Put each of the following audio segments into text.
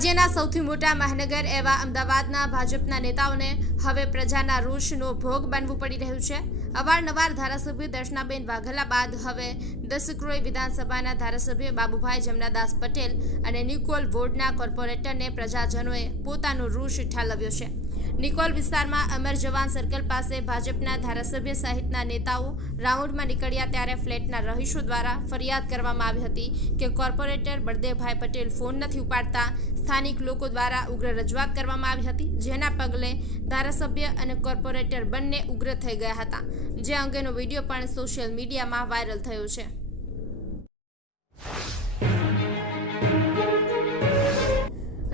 રાજ્યના સૌથી મોટા મહાનગર એવા અમદાવાદના ભાજપના નેતાઓને હવે પ્રજાના રોષનો ભોગ બનવું પડી રહ્યું છે. અવારનવાર ધારાસભ્ય દર્શનાબેન વાઘેલા બાદ હવે દસક્રોઈ વિધાનસભાના ધારાસભ્ય બાબુભાઈ જમનાદાસ પટેલ અને નિકોલ વોર્ડના કોર્પોરેટરને પ્રજાજનોએ પોતાનો રોષ ઠાલવ્યો છે. નિકોલ વિસ્તારમાં અમર જવાન સર્કલ પાસે ભાજપના ધારાસભ્ય સહિતના નેતાઓ રાઉન્ડમાં નીકળ્યા ત્યારે ફ્લેટના રહીશો દ્વારા ફરિયાદ કરવામાં આવી હતી કે કોર્પોરેટર બળદેવભાઈ પટેલ ફોન નથી ઉપાડતા. સ્થાનિક લોકો દ્વારા ઉગ્ર રજૂઆત કરવામાં આવી હતી, જેના પગલે ધારાસભ્ય અને કોર્પોરેટર બંને ઉગ્ર થઈ ગયા હતા. જે અંગેનો વીડિયો પણ સોશિયલ મીડિયામાં વાયરલ થયો છે.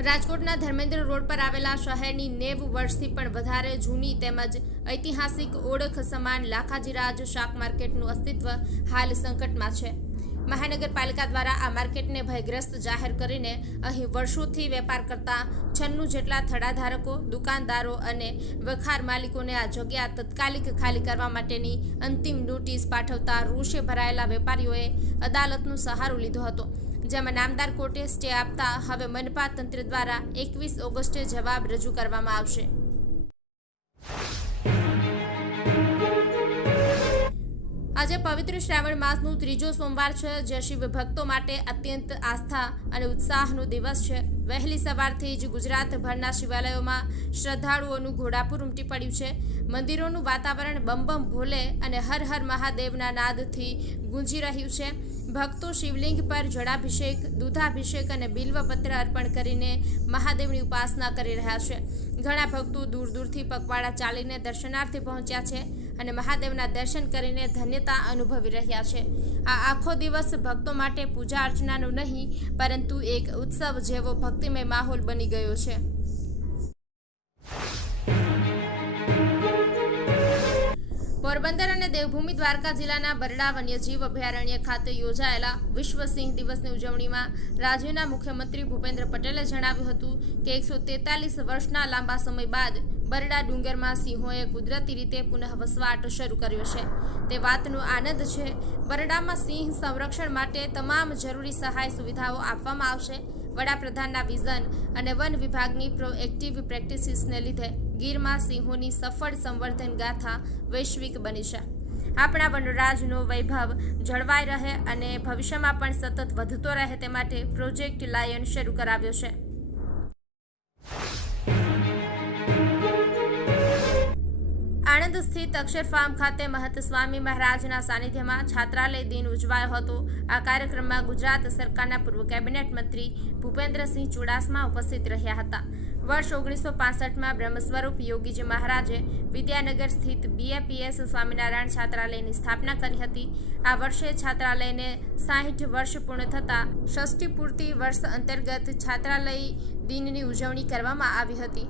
રાજકોટના ધર્મેન્દ્ર રોડ પર આવેલા શહેરની નેવ વર્ષથી પણ વધારે જૂની તેમજ ઐતિહાસિક ઓળખ સમાન લાખાજીરાજ શાક માર્કેટનું અસ્તિત્વ હાલ સંકટમાં છે. મહાનગરપાલિકા દ્વારા આ માર્કેટને ભયગ્રસ્ત જાહેર કરીને અહીં વર્ષોથી વેપાર કરતા છન્નું જેટલા થડાધારકો, દુકાનદારો અને વખાર માલિકોને આ જગ્યા તત્કાલિક ખાલી કરવા માટેની અંતિમ નોટિસ પાઠવતા રોષે ભરાયેલા વેપારીઓએ અદાલતનો સહારો લીધો હતો. જેમાં નામદાર કોર્ટે સ્ટે આપતા હવે મનપા તંત્ર દ્વારા એકવીસ ઓગસ્ટે જવાબ રજૂ કરવામાં આવશે. આજે પવિત્ર શ્રાવણ માસનું ત્રીજો સોમવાર છે. જે શિવ ભક્તો માટે અત્યંત આસ્થા અને ઉત્સાહનો દિવસ છે. વહેલી સવારથી જ ગુજરાતભરના શિવાલયોમાં શ્રદ્ધાળુઓનું ઘોડાપુર ઉમટી પડ્યું છે. મંદિરોનું વાતાવરણ બમ બમ ભોલે અને હર હર મહાદેવના નાદથી ગુંજી રહ્યું છે. ભક્તો શિવલિંગ પર જળાભિષેક, દૂધાભિષેક અને બિલ્વપત્ર અર્પણ કરીને મહાદેવની ઉપાસના કરી રહ્યા છે. ઘણા ભક્તો દૂર દૂરથી પગપાળા ચાલીને દર્શનાર્થે પહોંચ્યા છે અને મહાદેવના દર્શન કરીને ધન્યતા અનુભવી રહ્યા છે. આ આખો દિવસ ભક્તો માટે પૂજા અર્ચનાનો નહીં, પરંતુ એક ઉત્સવ જેવો ભક્તિમય માહોલ બની ગયો છે. પોરબંદર અને દેવભૂમિ દ્વારકા જિલ્લાના બરડા વન્યજીવ અભયારણ્ય ખાતે યોજાયેલા વિશ્વ સિંહ દિવસની ઉજવણીમાં રાજ્યના મુખ્યમંત્રી ભૂપેન્દ્ર પટેલે જણાવ્યું હતું કે એકસો તેતાલીસ વર્ષના લાંબા સમય બાદ બરડા ડુંગરમાં સિંહોએ કુદરતી રીતે પુનઃ વસવાટ શરૂ કર્યો છે. તે વાતનો આનંદ છે. બરડામાં સિંહ સંરક્ષણ માટે તમામ જરૂરી સહાય સુવિધાઓ આપવામાં આવશે. વડાપ્રધાનના વિઝન અને વન વિભાગની પ્રોએક્ટિવ પ્રેક્ટિસિસને લીધે ગીરમાં સિંહોની સફળ સંવર્ધન ગાથા વૈશ્વિક બની છે. આપણા વનરાજનો વૈભવ જળવાઈ રહે અને ભવિષ્યમાં પણ સતત વધતો રહે તે માટે પ્રોજેક્ટ લાયન શરૂ કરાવ્યો છે. આણંદ સ્થિત અક્ષર ફાર્મ ખાતે મહંત સ્વામી મહારાજના સાનિધ્યમાં છાત્રાલય દિન ઉજવાયો હતો. આ કાર્યક્રમમાં ગુજરાત સરકારના પૂર્વ કેબિનેટ મંત્રી ભૂપેન્દ્રસિંહ ચુડાસમા ઉપસ્થિત રહ્યા હતા. વર્ષ ઓગણીસો પાસઠમાં બ્રહ્મસ્વરૂપ યોગીજી મહારાજે વિદ્યાનગર સ્થિત બીએપીએસ સ્વામિનારાયણ છાત્રાલયની સ્થાપના કરી હતી. આ વર્ષે છાત્રાલયને સાહીઠ વર્ષ પૂર્ણ થતાં ષષ્ઠી પૂર્તિ વર્ષ અંતર્ગત છાત્રાલય દિનની ઉજવણી કરવામાં આવી હતી.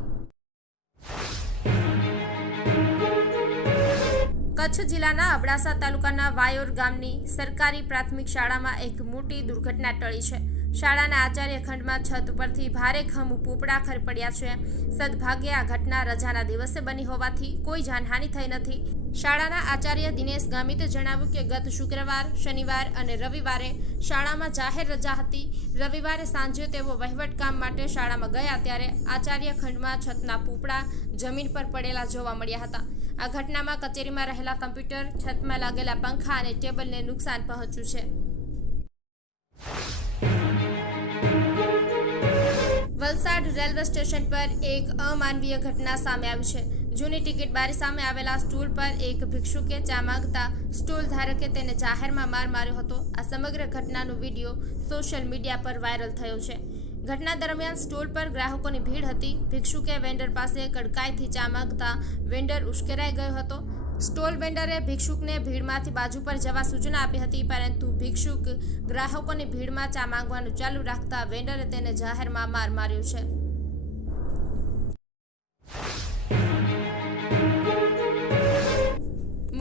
કચ્છ જિલ્લાના અબડાસા તાલુકાના વાયોર ગામની સરકારી પ્રાથમિક શાળામાં એક મોટી દુર્ઘટના ટળી છે. શાળાના આચાર્ય ખંડમાં છત ઉપરથી ભારે ખમ પોપડા ખરપડ્યા છે. સદભાગ્યે આ ઘટના રજાના દિવસે બની હોવાથી કોઈ જાનહાનિ થઈ નથી. શાળાના આચાર્ય દિનેશ ગામિતે જણાવ્યું કે ગત શુક્રવાર, શનિવાર અને રવિવારે શાળામાં જાહેર રજા હતી. રવિવારે સાંજે તેઓ વહીવટ કામ માટે શાળામાં ગયા ત્યારે આચાર્ય ખંડમાં છતના પોપડા જમીન પર પડેલા જોવા મળ્યા હતા. આ ઘટનામાં કચેરીમાં રહેલા કમ્પ્યુટર, છતમાં લાગેલા પંખા અને ટેબલને નુકસાન પહોંચ્યું છે. વલસાડ રેલવે સ્ટેશન પર એક અમાનવીય ઘટના સામે આવી છે. જૂની ટિકિટ બારી સામે આવેલા સ્ટૂલ પર એક ભિક્ષુકે ચા માંગતા સ્ટૂલ ધારકે તેને જાહેરમાં માર માર્યો હતો. આ સમગ્ર ઘટનાનો વીડિયો સોશિયલ મીડિયા પર વાયરલ થયો છે. ઘટના દરમિયાન સ્ટોલ પર ગ્રાહકોની ભીડ હતી. ભિક્ષુકે વેન્ડર પાસે કડકાઈથી ચા માંગતા વેન્ડર ઉશ્કેરાઈ ગયો હતો. સ્ટોલ વેન્ડરે ભિક્ષુકને ભીડમાંથી બાજુ પર જવા સૂચના આપી હતી, પરંતુ ભિક્ષુક ગ્રાહકોની ભીડમાં ચા માંગવાનું ચાલુ રાખતા વેન્ડરે તેને જાહેરમાં માર માર્યો છે.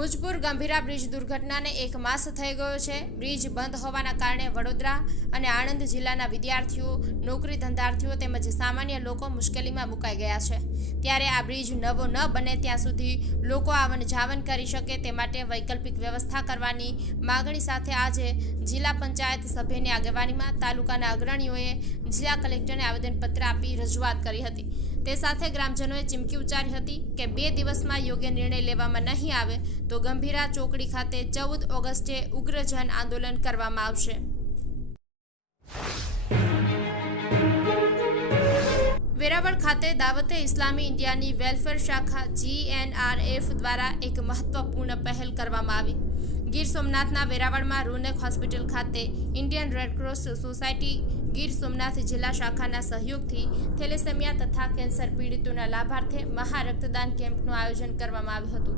મુજપુર ગંભીરા બ્રિજ દુર્ઘટનાને એક માસ થઈ ગયો છે. બ્રિજ બંધ હોવાના કારણે વડોદરા અને આણંદ જિલ્લાના વિદ્યાર્થીઓ, નોકરી ધંધાર્થીઓ તેમજ સામાન્ય લોકો મુશ્કેલીમાં મુકાઈ ગયા છે. ત્યારે આ બ્રિજ નવો ન બને ત્યાં સુધી લોકો આવન જાવન કરી શકે તે માટે વૈકલ્પિક વ્યવસ્થા કરવાની માગણી સાથે આજે જિલ્લા પંચાયત સભ્યની આગેવાનીમાં તાલુકાના અગ્રણીઓએ જિલ્લા કલેક્ટરને આવેદનપત્ર આપી રજૂઆત કરી હતી. તે સાથે ગ્રામજનોએ ચીમકી ઉચ્ચારી હતી કે બે દિવસમાં યોગ્ય નિર્ણય લેવામાં નહીં આવે તો ગંભીરા ચોકડી ખાતે ચૌદ ઓગસ્ટે ઉગ્ર જન આંદોલન કરવામાં આવશે. વેરાવળ ખાતે દાવતે ઇસ્લામી ઇન્ડિયાની વેલફેર શાખા જીએનઆરએફ દ્વારા એક મહત્વપૂર્ણ પહેલ કરવામાં આવી. ગીર સોમનાથના વેરાવળમાં રૂનક હોસ્પિટલ ખાતે Indian red cross society Gir Somnath જિલ્લા શાખાના સહયોગથી થેલેસેમિયા તથા કેન્સર પીડિતોના લાભાર્થે મહારક્તદાન કેમ્પનું આયોજન કરવામાં આવ્યું હતું.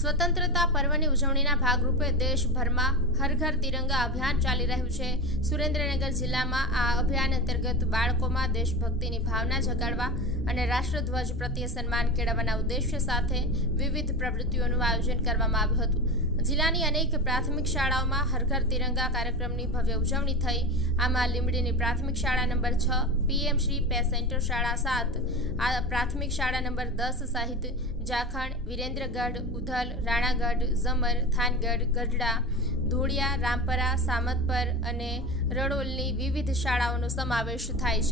સ્વતંત્રતા પર્વની ઉજવણીના ભાગરૂપે દેશભરમાં હર ઘર તિરંગા અભિયાન ચાલી રહ્યું છે. સુરેન્દ્રનગર જિલ્લામાં આ અભિયાન અંતર્ગત બાળકોમાં દેશભક્તિની ભાવના જગાડવા અને રાષ્ટ્રધ્વજ પ્રત્યે સન્માન કેળવવાના ઉદ્દેશ્ય સાથે વિવિધ પ્રવૃત્તિઓનું આયોજન કરવામાં આવ્યું હતું. જિલ્લાની અનેક પ્રાથમિક શાળાઓમાં હરઘર તિરંગા કાર્યક્રમની ભવ્ય ઉજવણી થઈ. આમાં લીંબડીની પ્રાથમિક શાળા નંબર છ, પીએમ શ્રી પે સેન્ટર શાળા સાત, આ પ્રાથમિક શાળા નંબર દસ સહિત જાખણ વિરેન્દ્રગઢ, ઉધલ, રાણાગઢ, ઝમર, થાનગઢ, ગઢડા, ધોળિયા, રામપરા, સામતપર અને રડોલની વિવિધ શાળાઓનો સમાવેશ થાય છે.